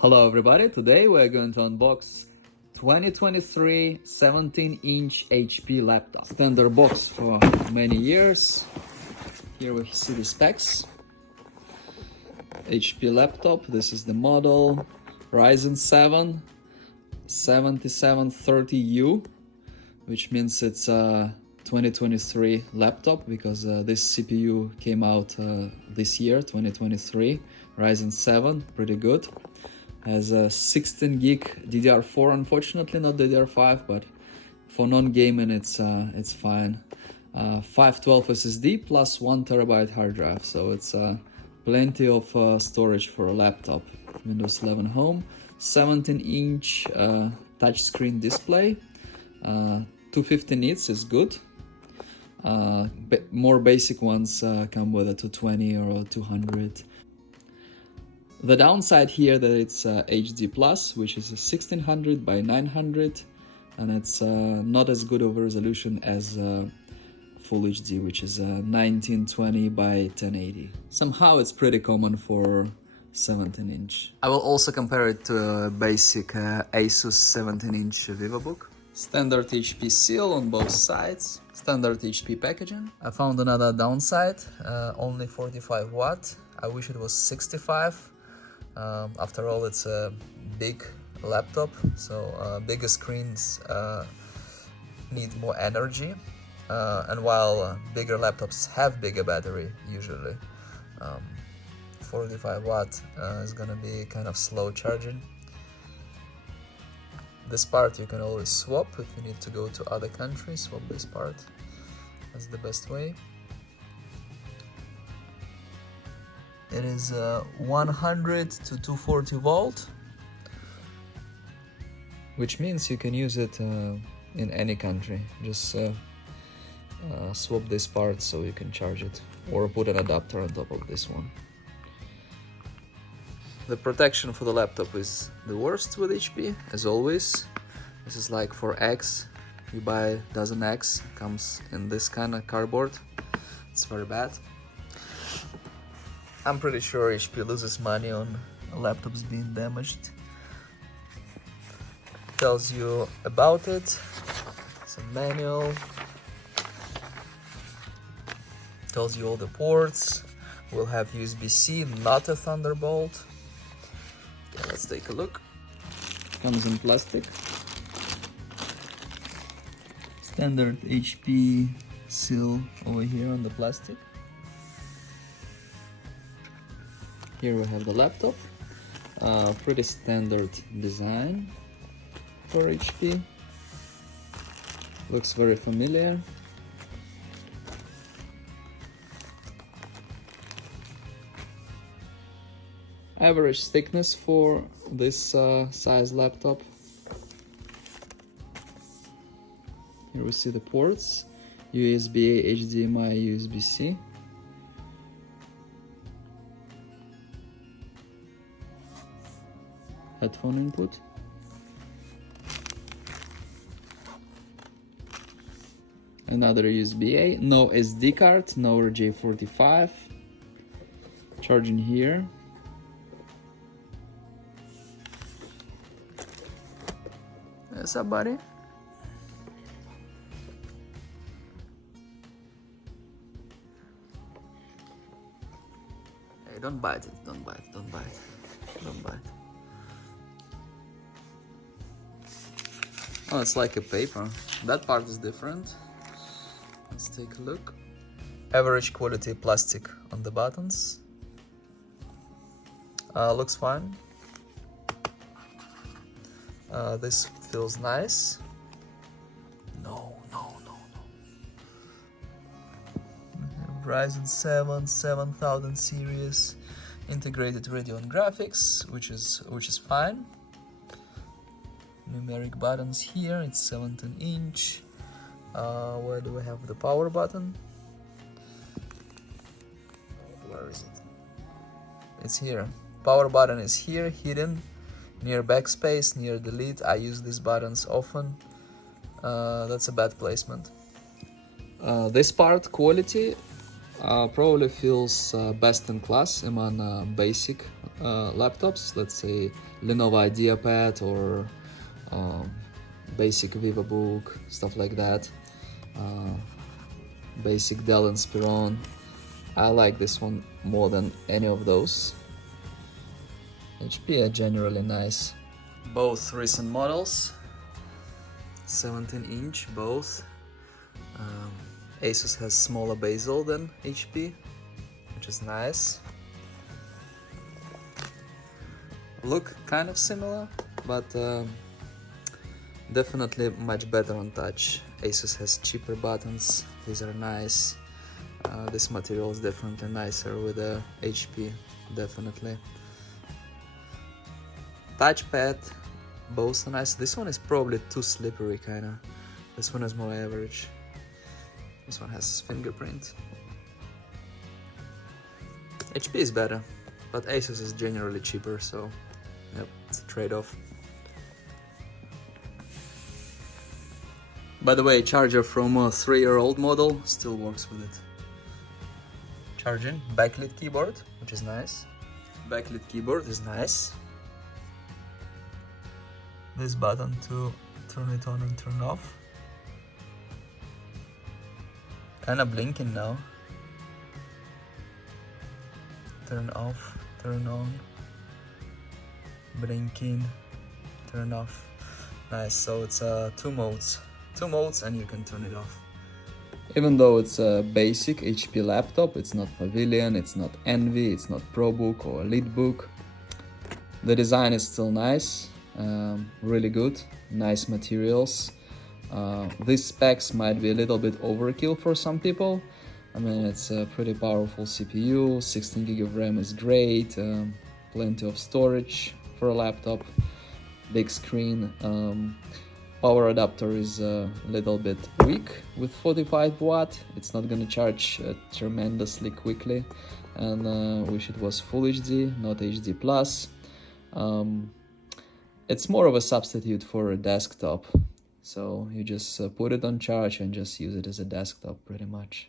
Hello everybody, today we're going to unbox 2023 17-inch HP laptop. Standard box for many years. Here we see the specs. HP laptop, this is the model Ryzen 7 7730U, which means it's a 2023 laptop because this CPU came out this year, 2023. Ryzen 7, pretty good. Has a 16 gig DDR4, unfortunately not DDR5, but for non-gaming it's fine. 512 SSD plus 1 terabyte hard drive, so it's plenty of storage for a laptop. Windows 11 Home, 17-inch touchscreen display. 250 nits is good. More basic ones come with a 220 or 200. The downside here that it's HD plus, which is a 1600 by 900, and it's not as good of a resolution as Full HD, which is 1920 by 1080. Somehow it's pretty common for 17-inch. I will also compare it to a basic Asus 17-inch VivoBook. Standard HP seal on both sides. Standard HP packaging. I found another downside, only 45 watt. I wish it was 65. After all, it's a big laptop, so bigger screens need more energy, and while bigger laptops have bigger battery usually, 45 watt is gonna be kind of slow charging. This part you can always swap if you need to go to other countries. Swap this part, that's the best way. It is 100 to 240 volt, which means you can use it in any country. Just swap this part so you can charge it, or put an adapter on top of this one. The protection for the laptop is the worst with HP, as always. This is like for X, you buy dozen X, comes in this kind of cardboard. It's very bad. I'm pretty sure HP loses money on laptops being damaged. Tells you about it. It's a manual. Tells you all the ports. We'll have USB-C, not a Thunderbolt. Okay, let's take a look. Comes in plastic. Standard HP seal over here on the plastic. Here we have the laptop, pretty standard design for HP, looks very familiar. Average thickness for this size laptop. Here we see the ports, USB-A, HDMI, USB-C. Headphone input. Another USB-A, no SD card, no RJ45. Charging here. What's up, buddy? Hey, don't bite it, don't bite, don't bite, don't bite. Oh, it's like a paper. That part is different. Let's take a look. Average quality plastic on the buttons. Looks fine. This feels nice. No. Ryzen 7 7000 series, integrated Radeon graphics, which is fine. Numeric buttons here, it's 17-inch. Where do we have the power button? Where is it? It's here. Power button is here, hidden, near backspace, near delete. I use these buttons often. That's a bad placement. This part, quality, Probably feels best in class among basic laptops, let's say Lenovo IdeaPad or basic VivaBook, stuff like that. Basic Dell Inspiron. I like this one more than any of those. HP are generally nice. Both recent models, 17-inch both. Asus has smaller bezel than HP, which is nice. Look kind of similar, but definitely much better on touch. Asus has cheaper buttons, these are nice. This material is definitely nicer with the HP, definitely. Touchpad, both are nice. This one is probably too slippery kinda. This one is more average. This one has fingerprint. HP is better, but Asus is generally cheaper, so yep, it's a trade-off. By the way, charger from a 3-year-old model still works with it. Charging, backlit keyboard, which is nice. Backlit keyboard is nice. This button to turn it on and turn off. Kinda blinking now. Turn off, turn on. Blinking, turn off. Nice, so it's two modes and you can turn it off. Even though it's a basic HP laptop, it's not Pavilion, it's not Envy, it's not ProBook or EliteBook. The design is still nice, really good, nice materials. These specs might be a little bit overkill for some people. I mean, it's a pretty powerful CPU, 16 GB of RAM is great, plenty of storage for a laptop, big screen. Power adapter is a little bit weak with 45 watt. It's not gonna charge tremendously quickly, and wish it was Full HD, not HD+. It's more of a substitute for a desktop. So you just put it on charge and just use it as a desktop pretty much.